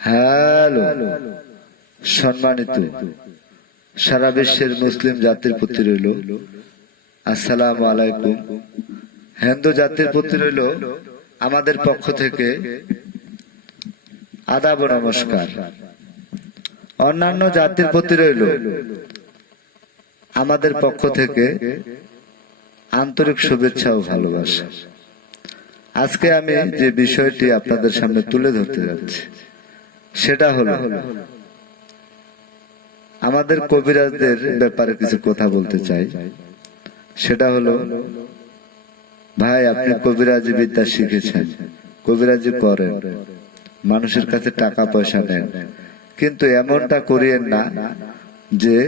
Hello, সম্মানিত সারা বিশ্বের মুসলিম জাতির প্রতি রইল আসসালামু আলাইকুম। হিন্দু জাতির প্রতি রইল আমাদের পক্ষ থেকে আদাব ও নমস্কার। অন্যান্য জাতির প্রতি রইল আমাদের পক্ষ থেকে আন্তরিক শুভেচ্ছা ও ভালোবাসা। আজকে আমি যে বিষয়টি আপনাদের সামনে তুলে ধরতে যাচ্ছি সেটা হলো আমাদের কবিরাজদের ব্যাপারে কিছু কথা বলতে চাই। সেটা হলো, ভাই আপনি কবিরাজি বিদ্যা শিখেছেন, কবিরাজি করেন, মানুষের কাছে টাকা পয়সা নেন, কিন্তু এমনটা করিয়েন না যে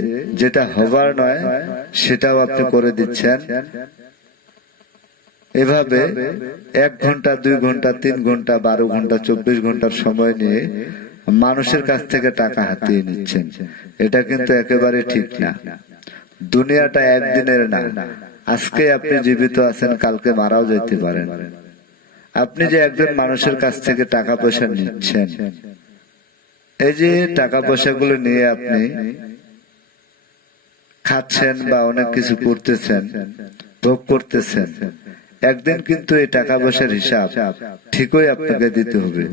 যেটা হবার নয় সেটাও আপনি করে দিচ্ছেন। এভাবে 1 ঘন্টা 2 ঘন্টা 3 ঘন্টা 12 ঘন্টা 24 ঘন্টার সময় নিয়ে মানুষের কাছ থেকে টাকা হাতিয়ে নিচ্ছেন। এটা কিন্তু একেবারে ঠিক না। দুনিয়াটা একদিনের না। আজকে আপনি জীবিত আছেন, কালকে মারাও যেতে পারেন। আপনি যে একজন মানুষের কাছ থেকে টাকা পয়সা নিচ্ছেন, এই যে টাকা পয়সাগুলো নিয়ে আপনি খাচ্ছেন বা অনেক কিছু করতেছেন, ভোগ করতেছেন, একদিন কিন্তু এই টাকা পয়সার হিসাব ঠিকই আপনাকে দিতে হবে।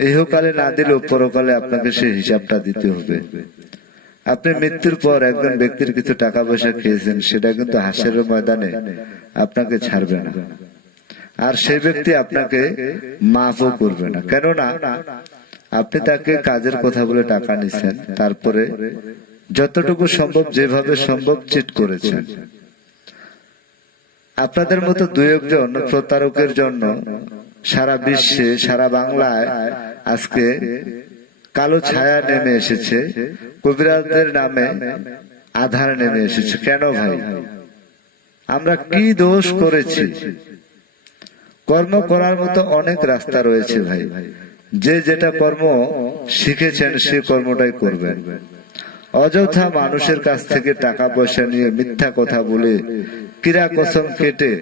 ইহকালে না দিলেও পরকালে আপনাকে সেই হিসাবটা দিতে হবে। আপনি মৃত্যুর পর একজন ব্যক্তির কিছু টাকা পয়সা খেয়েছেন, সেটা কিন্তু হাসরের ময়দানে আপনাকে ছাড়বে না, আর সেই ব্যক্তি আপনাকে মাফও করবে না। কেননা আপনি তাকে কাজের কথা বলে টাকা নিছেন, তারপরে যতটুকু সম্ভব যেভাবে সম্ভব চিট করেছেন। আপনাদের মতো 2-1 জন প্রতারকের জন্য সারা বিশ্বে, সারা বাংলায় আজকে কালো ছায়া নেমে এসেছে, কবিরাজদের নামে আধার নেমে এসেছে। কেন ভাই? আমরা কি দোষ করেছি? কর্ম করার মতো অনেক রাস্তা রয়েছে ভাই। যে যেটা কর্ম শিখেছেন সে কর্মটাই করবেন। অযথা মানুষের কাছ থেকে টাকা পয়সা নিয়ে মিথ্যা কথা বলে, কিরা কসম কেটে,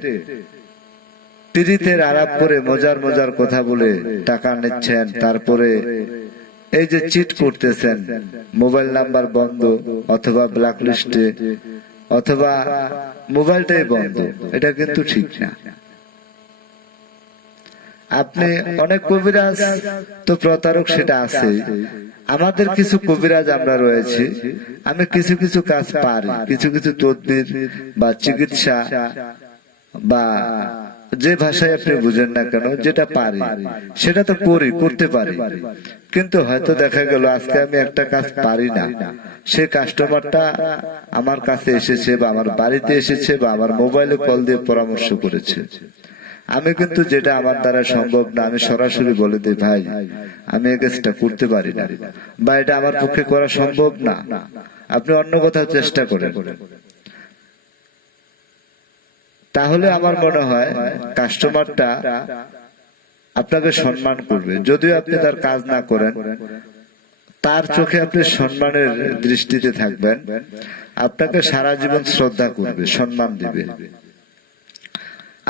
পিরিতের আলাপ করে মজার মজার কথা বলে টাকা নিচ্ছেন। তারপরে এই যে চিট করতেছেন, মোবাইল নাম্বার বন্ধ অথবা ব্ল্যাক লিস্টে অথবা মোবাইলটাই বন্ধ, এটা কিন্তু ঠিক না। আপনি অনেক কবিরাজ তো প্রতারক, সেটা আছে। আমাদের কিছু কবিরাজ আমরা রয়েছি, আমি কিছু কিছু কাজ পারি, কিছু কিছু তদবির বা চিকিৎসা বা যে ভাষায় আপনি বুঝেন না কেন, যেটা পারি সেটা তো করতে পারি। কিন্তু হয়তো দেখা গেল আজকে আমি একটা কাজ পারি না, সে কাস্টমারটা আমার কাছে এসেছে বা আমার বাড়িতে এসেছে বা আমার মোবাইলে কল দিয়ে পরামর্শ করেছে। আমি কিন্তু যেটা আমার দ্বারা সম্ভব না, আমি সরাসরি বলে দিই, ভাই আমি এই কাজটা করতে পারি না বা এটা আমার পক্ষে করা সম্ভব না, আপনি অন্য কোথাও চেষ্টা করেন। তাহলে আমার মনে হয় কাস্টমারটা আপনাকে সম্মান করবে। যদিও আপনি তার কাজ না করেন, তার চোখে আপনি সম্মানের দৃষ্টিতে থাকবেন, আপনাকে সারা জীবন শ্রদ্ধা করবে, সম্মান দিবে।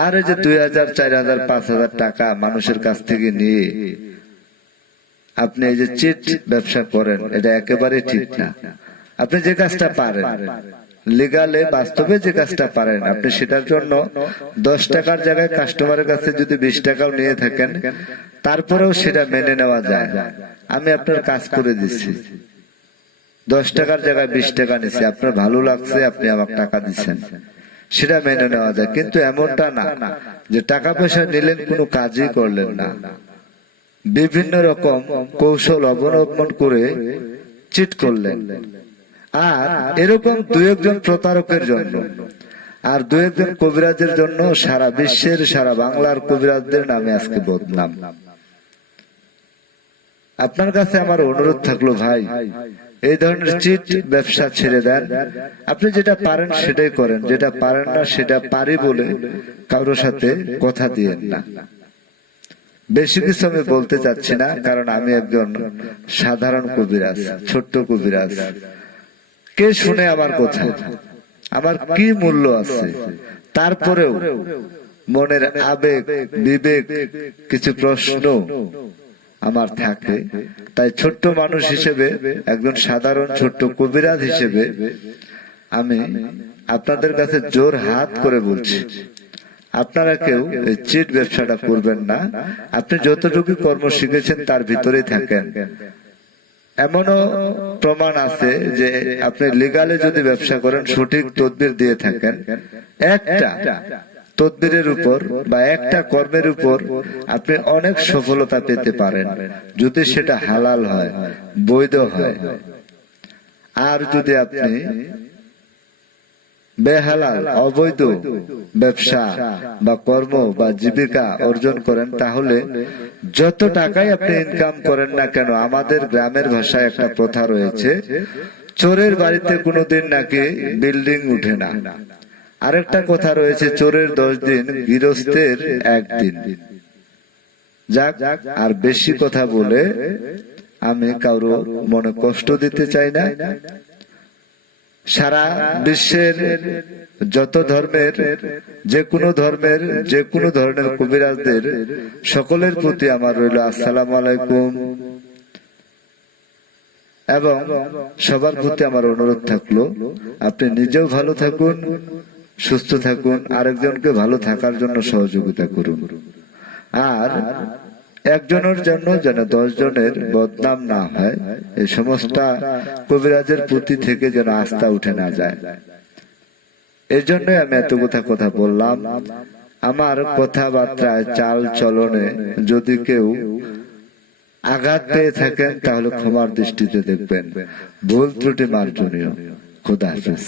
আর এই যে 2000, 4000, 5000 টাকা মানুষের কাছ থেকে নিয়ে আপনি এই যে চিট ব্যবসা করেন, এটা একেবারে ঠিক না। আপনি যে কাজটা পারেন, লিগালে বাস্তবে যে কাজটা পারেন, আপনি সেটার জন্য 10 টাকার জায়গায় কাস্টমারের কাছে যদি 20 টাকাও নিয়ে থাকেন, তারপরেও সেটা মেনে নেওয়া যায়। আমি আপনার কাজ করে দিচ্ছি, 10 টাকার জায়গায় 20 টাকা নিচ্ছি, আপনার ভালো লাগছে, আপনি আমাকে টাকা দিচ্ছেন, সেটা মেনে নেওয়া যায়। কিন্তু এমনটা না যে টাকা পয়সা নিলেন, কোনো কাজই করলেন না, বিভিন্ন রকম কৌশল অবলম্বন করে চিট করলেন। আর এরকম 2-1 জন প্রতারকের জন্য আর 2-1 জন কবিরাজের জন্য সারা বিশ্বের, সারা বাংলার কবিরাজদের নামে আজকে বদনাম। আপনার কাছে আমার অনুরোধ থাকলো, ভাই এই ধরনের চিট ব্যবসা ছেড়ে দেন। আপনি যেটা পারেন সেটাই করেন, যেটা পারেন না সেটা পারি বলে কারোর সাথে কথা দিয়েন না। বেশি কিছু আমি বলতে চাচ্ছি না, কারণ আমি একজন সাধারণ কবিরাজ, ছোট্ট কবিরাজ। কে শুনে আমার কথা? আমার কি মূল্য আছে? তারপরেও মনের আবেগ, বিবেক, কিছু প্রশ্ন আমার থাকে। তাই ছোট্ট মানুষ হিসেবে, একজন সাধারণ ছোট্ট কবিরাজ হিসেবে আমি আপনাদের কাছে জোর হাত করে বলছি, আপনারা কেউ এই চিট ব্যবসাটা করবেন না। আপনি যতটুকু কর্ম শিখেছেন তার ভিতরেই থাকেন। এমনও প্রমাণ আছে যে আপনি লিগালে যদি ব্যবসা করেন, সঠিক তদবির দিয়ে থাকেন, একটা তদবিরের উপর বা একটা কর্মের উপর আপনি অনেক সফলতা পেতে পারেন, যদি সেটা হালাল হয়, বৈধ হয়। আর যদি আপনি বেহালাল অবৈধ ব্যবসা বা কর্ম বা জীবিকা অর্জন করেন, তাহলে যত টাকাই আপনি ইনকাম করেন না কেন, আমাদের গ্রামের ভাষায় একটা প্রথা রয়েছে, চোরের বাড়িতে কোনোদিন নাকি বিল্ডিং উঠে না। আরেকটা কথা রয়েছে, চোরের 10 দিন, গৃহস্থের 1 দিন। যাক, আর বেশি কথা বলে আমি কারো মনে কষ্ট দিতে চাই না। সারা বিশ্বের যত ধর্মের, যে কোনো ধর্মের, যে কোনো ধরনের কবিরাজদের সকলের প্রতি আমার রইল আসসালামু আলাইকুম। এবং সবার প্রতি আমার অনুরোধ থাকলো, আপনি নিজেও ভালো থাকুন, সুস্থ থাকুন, আরেকজনকে ভালো থাকার জন্য সহযোগিতা করুন। আর একজনের জন্য যেন 10 জনের বদনাম না হয়, এই সমস্ত কবিরাজের প্রতি থেকে যেন আস্থা উঠে না যায়। এই জন্যই আমি এত কথা বললাম। আমার কথাবার্তায়, চাল চলনে যদি কেউ আঘাত পেয়ে থাকেন, তাহলে ক্ষমার দৃষ্টিতে দেখবেন, ভুল ত্রুটি মার্জনীয়। খোদা হাফেজ।